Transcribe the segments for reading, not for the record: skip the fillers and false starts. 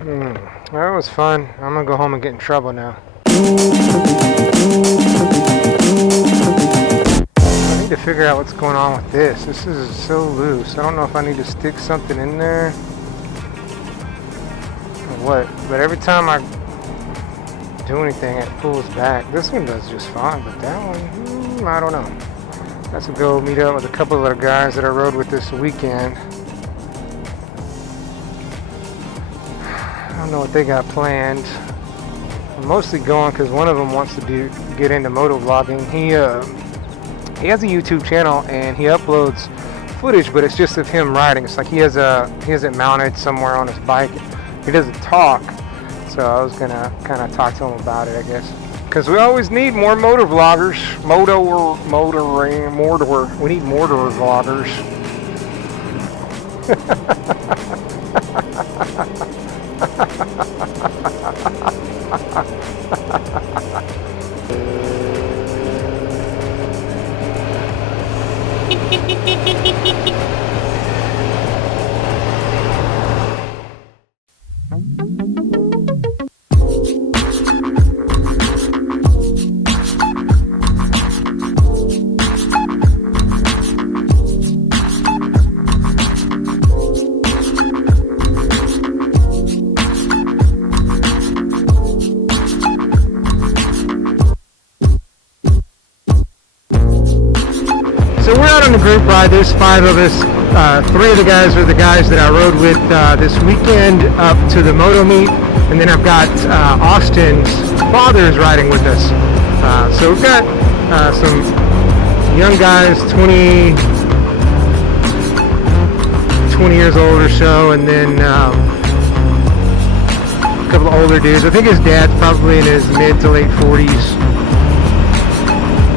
That was fun. I'm gonna go home and get in trouble now. I need to figure out what's going on with this. This is so loose. I don't know if I need to stick something in there or what. But every time I do anything, it pulls back. This one does just fine, but that one, I don't know. Let's go meet up with a couple of other guys that I rode with this weekend. I don't know what they got planned. I'm mostly going because one of them wants to get into moto vlogging. He has a YouTube channel and he uploads footage, but it's just of him riding. It's like he has it mounted somewhere on his bike. He doesn't talk, so I was gonna kind of talk to him about it, I guess. Because we always need more motor vloggers. We need motor vloggers. On the group ride, there's 5 of us. 3 of the guys are the guys that I rode with this weekend up to the moto meet, and then I've got Austin's father is riding with us. So we've got some young guys, 20 years old or so, and then a couple of older dudes. I think his dad's probably in his mid to late 40s.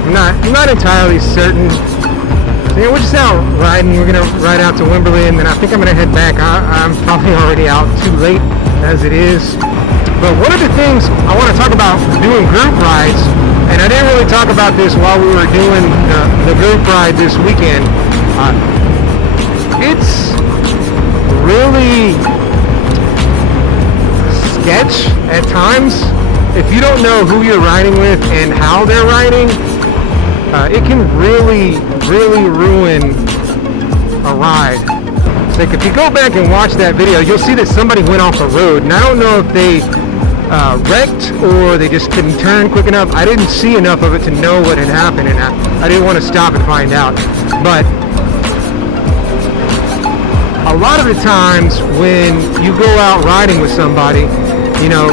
I'm not entirely certain. Yeah, we're just out riding. We're going to ride out to Wimberley, and then I think I'm going to head back. I'm probably already out too late as it is. But one of the things I want to talk about doing group rides, and I didn't really talk about this while we were doing the group ride this weekend. It's really sketch at times. If you don't know who you're riding with and how they're riding, it can really ruin a ride. It's like if you go back and watch that video, you'll see that somebody went off the road, and I don't know if they wrecked or they just couldn't turn quick enough. I didn't see enough of it to know what had happened, and I didn't want to stop and find out. But a lot of the times when you go out riding with somebody, you know,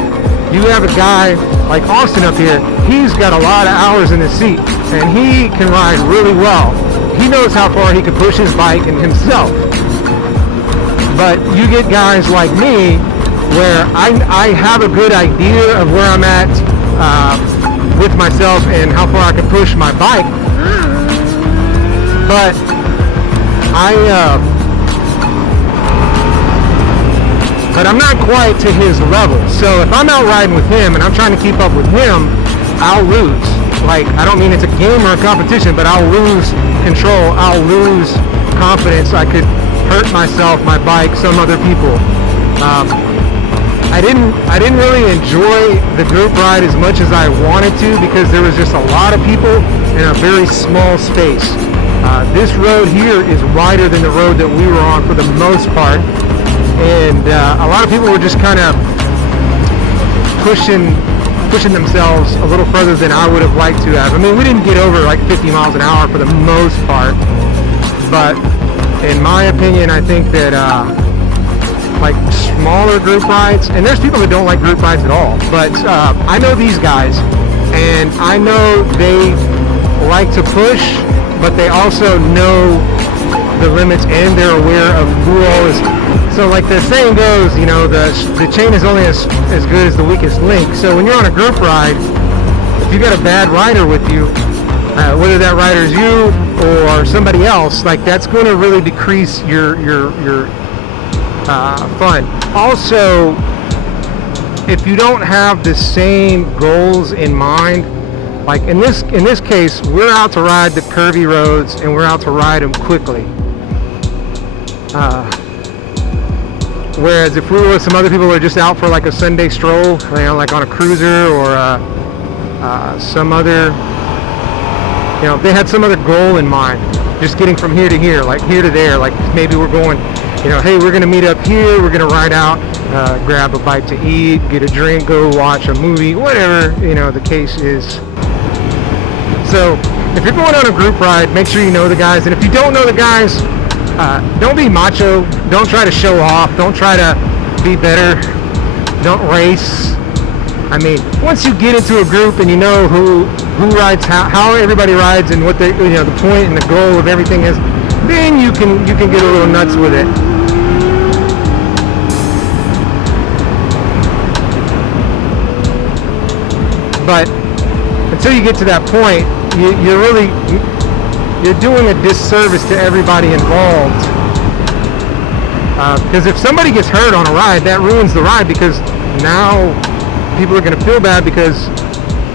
you have a guy like Austin up here. He's got a lot of hours in the seat, and he can ride really well. He knows how far he can push his bike and himself. But you get guys like me where I have a good idea of where I'm at with myself and how far I can push my bike. But I'm not quite to his level. So if I'm out riding with him and I'm trying to keep up with him, I'll lose. Like, I don't mean it's a game or a competition, but I'll lose control. I'll lose confidence. I could hurt myself, my bike, some other people. I didn't really enjoy the group ride as much as I wanted to because there was just a lot of people in a very small space. This road here is wider than the road that we were on for the most part. And a lot of people were just kind of pushing themselves a little further than I would have liked to have. I mean, we didn't get over like 50 miles an hour for the most part, but in my opinion, I think that like smaller group rides, and there's people that don't like group rides at all, but I know these guys, and I know they like to push, but they also know the limits and they're aware of who all is. So like the saying goes, you know, the chain is only as good as the weakest link. So when you're on a group ride, if you got a bad rider with you, whether that rider is you or somebody else, like that's going to really decrease your fun. Also, if you don't have the same goals in mind, like in this case, we're out to ride the curvy roads and we're out to ride them quickly. Whereas if we were with some other people who are just out for like a Sunday stroll, you know, like on a cruiser or some other, you know, if they had some other goal in mind, just getting from here to here, like here to there, like maybe we're going, you know, hey, we're going to meet up here, we're going to ride out, grab a bite to eat, get a drink, go watch a movie, whatever, you know, the case is. So if you're going on a group ride, make sure you know the guys. And if you don't know the guys, don't be macho. Don't try to show off. Don't try to be better. Don't race. I mean, once you get into a group and you know who rides, how everybody rides, and what the, you know, the point and the goal of everything is, then you can get a little nuts with it. But until you get to that point, you're doing a disservice to everybody involved. Because if somebody gets hurt on a ride, that ruins the ride, because now people are going to feel bad because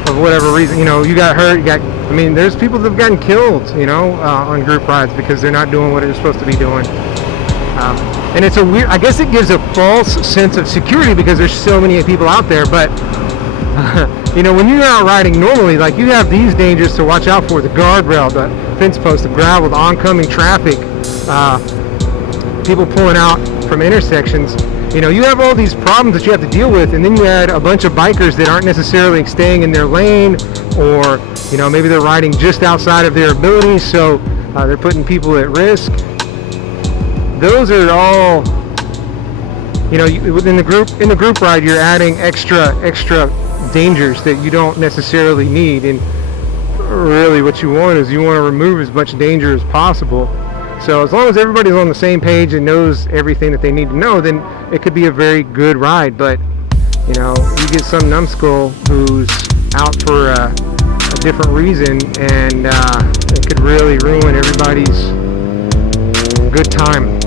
of whatever reason. You know, you got hurt. I mean, there's people that have gotten killed, you know, on group rides because they're not doing what they're supposed to be doing. And it's a weird, I guess it gives a false sense of security because there's so many people out there. But you know, when you're out riding normally, like, you have these dangers to watch out for: the guardrail, the fence post, the gravel, the oncoming traffic, people pulling out from intersections. You know, you have all these problems that you have to deal with, and then you add a bunch of bikers that aren't necessarily staying in their lane, or, you know, maybe they're riding just outside of their abilities, so they're putting people at risk. Those are all, you know, within the group ride, you're adding extra dangers that you don't necessarily need. And really what you want is, you want to remove as much danger as possible. So as long as everybody's on the same page and knows everything that they need to know, then it could be a very good ride. But, you know, you get some numbskull who's out for a different reason, and it could really ruin everybody's good time.